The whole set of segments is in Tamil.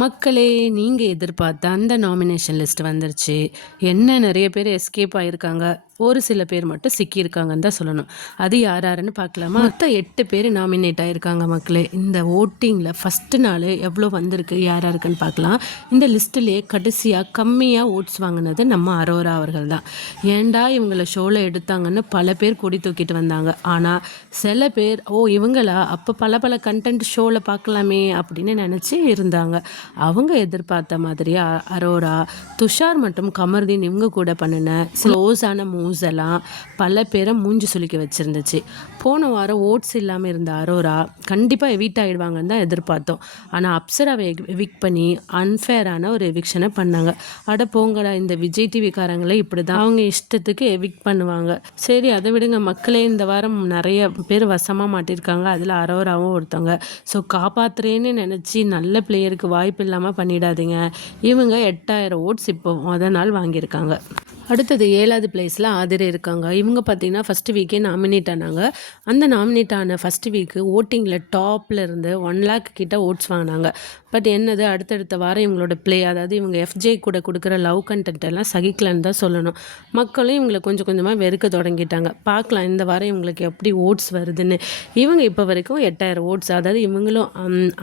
மக்களே, நீங்க எதிர்பார்த்த அந்த நாமினேஷன் லிஸ்ட் வந்துருச்சு. என்ன நெறைய பேர் எஸ்கேப் ஆயிருக்காங்க. ஒரு சில பேர் மட்டும் சிக்கியிருக்காங்கன்னு தான் சொல்லணும். அது யார் யாருன்னு பார்க்கலாமா? மொத்தம் 8 பேர் நாமினேட் ஆயிருக்காங்க மக்களே. இந்த வோட்டிங்கில் ஃபஸ்ட்டு நாள் எவ்வளோ வந்திருக்கு யார் யாருக்குன்னு பார்க்கலாம். இந்த லிஸ்ட்டிலேயே கடைசியாக கம்மியாக ஓட்ஸ் வாங்கினது நம்ம அரோரா அவர்கள் தான். ஏன்டா இவங்களை ஷோவில் எடுத்தாங்கன்னு பல பேர் கொடி தூக்கிட்டு வந்தாங்க. ஆனால் சில பேர் இவங்களா அப்போ பல பல கண்டென்ட் ஷோவில் பார்க்கலாமே அப்படின்னு நினச்சி இருந்தாங்க. அவங்க எதிர்பார்த்த மாதிரி அரோரா, துஷார் மற்றும் கமர்தீன் இவங்க கூட பண்ணின க்ளோஸான மூவ்ஸ் எல்லாம் பல பேரை மூஞ்சி சுளிக்க வச்சுருந்துச்சு. போன வாரம் ஓட்ஸ் இல்லாமல் இருந்த அரோரா கண்டிப்பாக எவிட் ஆகிடுவாங்கன்னு தான் எதிர்பார்த்தோம். ஆனால் அப்சராவை எவிக் பண்ணி அன்ஃபேரான ஒரு எவிக்ஷனை பண்ணாங்க. அட போங்கடா, இந்த விஜய் டிவிக்காரங்களே இப்படி தான் அவங்க இஷ்டத்துக்கு எவிக் பண்ணுவாங்க. சரி, அதை விடுங்க மக்களே. இந்த வாரம் நிறைய பேர் வசமாக மாட்டியிருக்காங்க. அதில் அரோராவும் ஒருத்தவங்க. ஸோ காப்பாற்றுறேன்னு நினச்சி நல்ல பிளேயருக்கு வாய்ப்பு இல்லாமல் பண்ணிடாதீங்க. இவங்க 8000 ஓட்ஸ் இப்போ மொதல் நாள் வாங்கியிருக்காங்க. அடுத்தது 7வது பிளேஸில் ஆதிரை இருக்காங்க. இவங்க பார்த்தீங்கன்னா ஃபஸ்ட்டு வீக்கே நாமினேட் ஆனாங்க. அந்த நாமினேட் ஆன ஃபஸ்ட்டு வீக்கு ஓட்டிங்கில் டாப்பில் இருந்து 1 lakh கிட்ட ஓட்ஸ் வாங்கினாங்க. பட் என்னது, அடுத்தடுத்த வாரம் இவங்களோட அதாவது இவங்க எஃப்ஜே கூட கொடுக்குற லவ் கண்டென்ட் எல்லாம் சகிக்கலன்னு தான் சொல்லணும். மக்களும் இவங்களை கொஞ்சம் கொஞ்சமாக வெறுக்க தொடங்கிட்டாங்க. பார்க்கலாம் இந்த வாரம் இவங்களுக்கு எப்படி ஓட்ஸ் வருதுன்னு. இவங்க இப்போ வரைக்கும் 8000 ஓட்ஸ், அதாவது இவங்களும்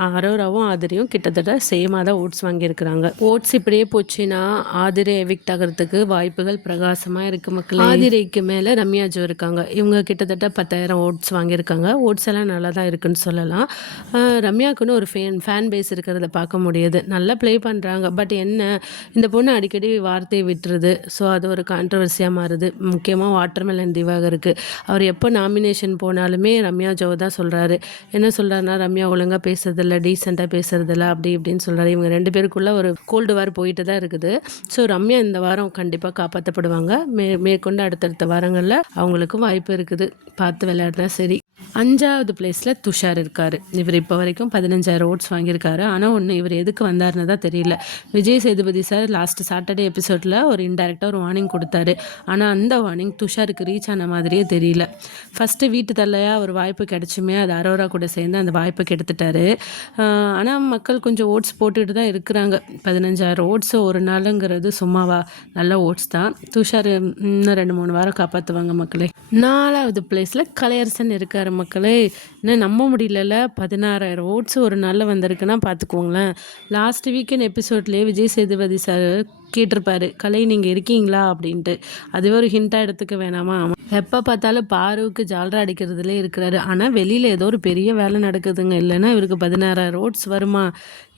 அரோராவும் ஆதிரையும் கிட்டத்தட்ட சேமாக தான் ஓட்ஸ் வாங்கியிருக்கிறாங்க. ஓட்ஸ் இப்படியே போச்சுன்னா ஆதிரை எவிக்ட் ஆகிறதுக்கு வாய்ப்புகள் பிரகாசமாக இருக்குது மக்கள். ஆதிரைக்கு மேலே ரம்யா ஜோ இருக்காங்க. இவங்க கிட்டத்தட்ட 10,000 ஓட்ஸ் வாங்கியிருக்காங்க. ஓட்ஸ் எல்லாம் நல்லா தான் இருக்குன்னு சொல்லலாம். ரம்யாவுக்குன்னு ஒரு ஃபேன் பேஸ் இருக்கிறத பார்க்க முடியுது. நல்லா ப்ளே பண்ணுறாங்க. பட் என்ன, இந்த பொண்ணு அடிக்கடி வார்த்தையை விட்டுருது. ஸோ அது ஒரு கான்ட்ரவர்சியாக மாறுது. முக்கியமாக வாட்டர்மெலன் திவாகருக்கு. அவர் எப்போ நாமினேஷன் போனாலுமே ரம்யா ஜோ தான் சொல்கிறாரு. என்ன சொல்கிறாருன்னா, ரம்யா ஒழுங்காக பேசுறதில்ல, டீசெண்டாக பேசுறதில்ல, அப்படி இப்படின்னு சொல்கிறாரு. இவங்க 2 பேருக்குள்ளே ஒரு கோல்டு வார் போயிட்டு தான் இருக்குது. ஸோ ரம்யா இந்த வாரம் கண்டிப்பாக காப்பாற்றப்படுவாங்க. மேற்கொண்டு அடுத்தடுத்த வாரங்களில் அவங்களுக்கும் வாய்ப்பு இருக்குது. பார்த்து விளையாடுறா சரி. 5வது பிளேஸில் துஷார் இருக்கார். இவர் இப்போ வரைக்கும் 15,000 ஓட்ஸ் வாங்கியிருக்காரு. ஆனால் இவர் எதுக்கு வந்தார்னு தான் தெரியல. Vijay Sethupathi sir last Saturday எபிசோடில் ஒரு இன்டைரக்டாக ஒரு வார்னிங் கொடுத்தாரு. ஆனால் அந்த வார்னிங் துஷாருக்கு ரீச் ஆன மாதிரியே தெரியல. ஃபஸ்ட்டு வீட்டு தள்ளையாக ஒரு வாய்ப்பு கிடச்சுமே அது அரோரா கூட சேர்ந்து அந்த வாய்ப்பை கெடுத்துட்டாரு. ஆனால் மக்கள் கொஞ்சம் ஓட்ஸ் போட்டுட்டு தான் இருக்கிறாங்க. 15,000 ஓட்ஸ் ஒரு நாளுங்கிறது சும்மாவா? நல்ல ஓட்ஸ் தான். துஷார் இன்னும் 2-3 வாரம் காப்பாற்றுவாங்க மக்களே. 4வது பிளேஸில் கலையரசன் இருக்கார் மக்களே. இன்னும் நம்ப முடியல, 16,000 ஓட்ஸ் ஒரு நாளில் வந்திருக்குன்னா பார்த்துக்கோங்களேன். லாஸ்ட் வீக்கெண்ட் எபிசோட்லேயே விஜய் சேதுபதி சார் கேட்டிருப்பாரு, கலை நீங்கள் இருக்கீங்களா அப்படின்ட்டு. அதுவே ஒரு ஹிண்ட்டாக எடுத்துக்க வேணாமா? எப்போ பார்த்தாலும் பாருவுக்கு ஜால்ரா அடிக்கிறதுலே இருக்கிறாரு. ஆனால் வெளியில் ஏதோ ஒரு பெரிய வேலை நடக்குதுங்க. இல்லைன்னா இவருக்கு 16,000 ஓட்ஸ் வருமா?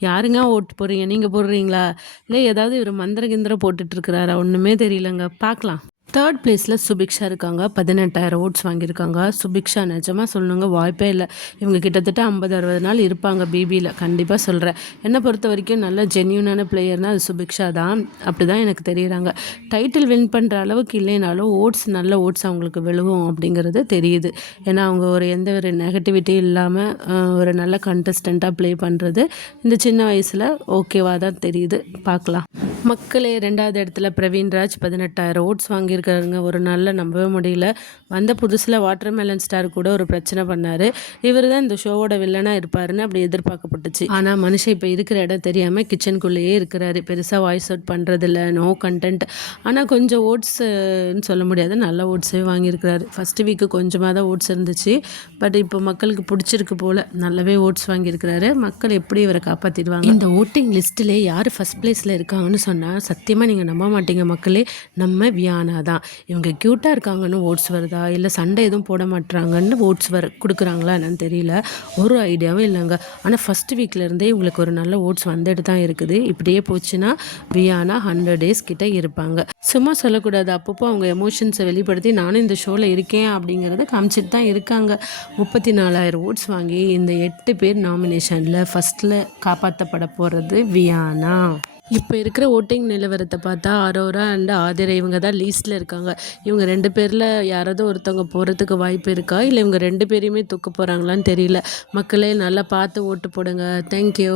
யாருங்க ஓட்டு போடுறீங்க? நீங்கள் போடுறீங்களா? இல்லை ஏதாவது இவர் மந்திர கிந்திரம் போட்டுட்ருக்கிறாரா? ஒன்றுமே தெரியலங்க. பார்க்கலாம். 3rd பிளேஸில் சுபிக்ஷா இருக்காங்க. 18,000 ஓட்ஸ் வாங்கியிருக்காங்க. சுபிக்ஷா நிஜமாக சொல்லணுங்க, வாய்ப்பே இல்லை. இவங்க கிட்டத்தட்ட 50-60 நாள் இருப்பாங்க பிபியில். கண்டிப்பாக சொல்கிறேன். என்னை பொறுத்த வரைக்கும் நல்ல ஜென்யூனான பிளேயர்னால் அது சுபிக்ஷா தான். அப்படி தான் எனக்கு தெரியுறாங்க. டைட்டில் வின் பண்ணுற அளவுக்கு இல்லைனாலும் நல்ல ஓட்ஸ் அவங்களுக்கு விழுகும் அப்படிங்கிறது தெரியுது. ஏன்னா அவங்க எந்த ஒரு நெகட்டிவிட்டி இல்லாமல் ஒரு நல்ல கண்டஸ்டண்ட்டாக ப்ளே பண்ணுறது இந்த சின்ன வயசில் ஓகேவாக தான் தெரியுது. பார்க்கலாம் மக்களே. 2வது இடத்துல பிரவீன்ராஜ் 18,000 ஓட்ஸ் வாங்கியிருக்காருங்க. ஒரு நாளில் நம்பவே முடியல. வந்த புதுசில் வாட்டர்மெலன் ஸ்டார் கூட ஒரு பிரச்சனை பண்ணார். இவர் தான் இந்த ஷோவோட வில்லனாக இருப்பாருன்னு அப்படி எதிர்பார்க்கப்பட்டுச்சு. ஆனால் மனுஷன் இப்போ இருக்கிற இடம் தெரியாமல் கிச்சனுக்குள்ளேயே இருக்கிறாரு. பெருசாக வாய்ஸ் அவுட் பண்ணுறதில்ல, நோ கண்டென்ட். ஆனால் கொஞ்சம் ஓட்ஸ்ன்னு சொல்ல முடியாது, நல்ல ஓட்ஸே வாங்கியிருக்கிறாரு. ஃபஸ்ட்டு வீக்கு கொஞ்சமாக தான் ஓட்ஸ் இருந்துச்சு. பட் இப்போ மக்களுக்கு பிடிச்சிருக்கு போல், நல்லாவே ஓட்ஸ் வாங்கியிருக்கிறாரு. மக்கள் எப்படி இவரை காப்பாற்றிடுவாங்க? இந்த ஓட்டிங் லிஸ்ட்டிலே யார் ஃபஸ்ட் பிளேஸில் இருக்காங்கன்னு சொன்னால் சத்தியமாக நீங்கள் நம்ப மாட்டீங்க மக்களே. நம்ம வியானா தான். இவங்க க்யூட்டாக இருக்காங்கன்னு ஓட்ஸ் வருதா, இல்லை சண்டை எதுவும் போட மாட்டுறாங்கன்னு ஓட்ஸ் கொடுக்குறாங்களா என்னன்னு தெரியல. ஒரு ஐடியாவும் இல்லைங்க. ஆனால் ஃபஸ்ட் வீக்லேருந்தே இவங்களுக்கு ஒரு நல்ல ஓட்ஸ் வந்துட்டு தான் இருக்குது. இப்படியே போச்சுன்னா வியானா 100 டேஸ் கிட்ட இருப்பாங்க. சும்மா சொல்லக்கூடாது. அப்பப்போ அவங்க எமோஷன்ஸை வெளிப்படுத்தி நானும் இந்த ஷோவில் இருக்கேன் அப்படிங்கிறத காமிச்சிட்டு தான் இருக்காங்க. 34,000 ஓட்ஸ் வாங்கி இந்த 8 பேர் நாமினேஷனில் ஃபஸ்ட்டில் காப்பாற்றப்பட போகிறது வியானா. இப்போ இருக்கிற ஓட்டிங் நிலவரத்தை பார்த்தா அரோரா அண்ட் ஆதிரை இவங்க தான் லீஸ்ட்டில் இருக்காங்க. இவங்க 2 பேரில் யாராவது ஒருத்தவங்க போகிறதுக்கு வாய்ப்பு இருக்கா, இல்லை இவங்க 2 பேரையுமே தூக்க போகிறாங்களான்னு தெரியல. மக்களே நல்லா பார்த்து ஓட்டு போடுங்க. தேங்க்யூ.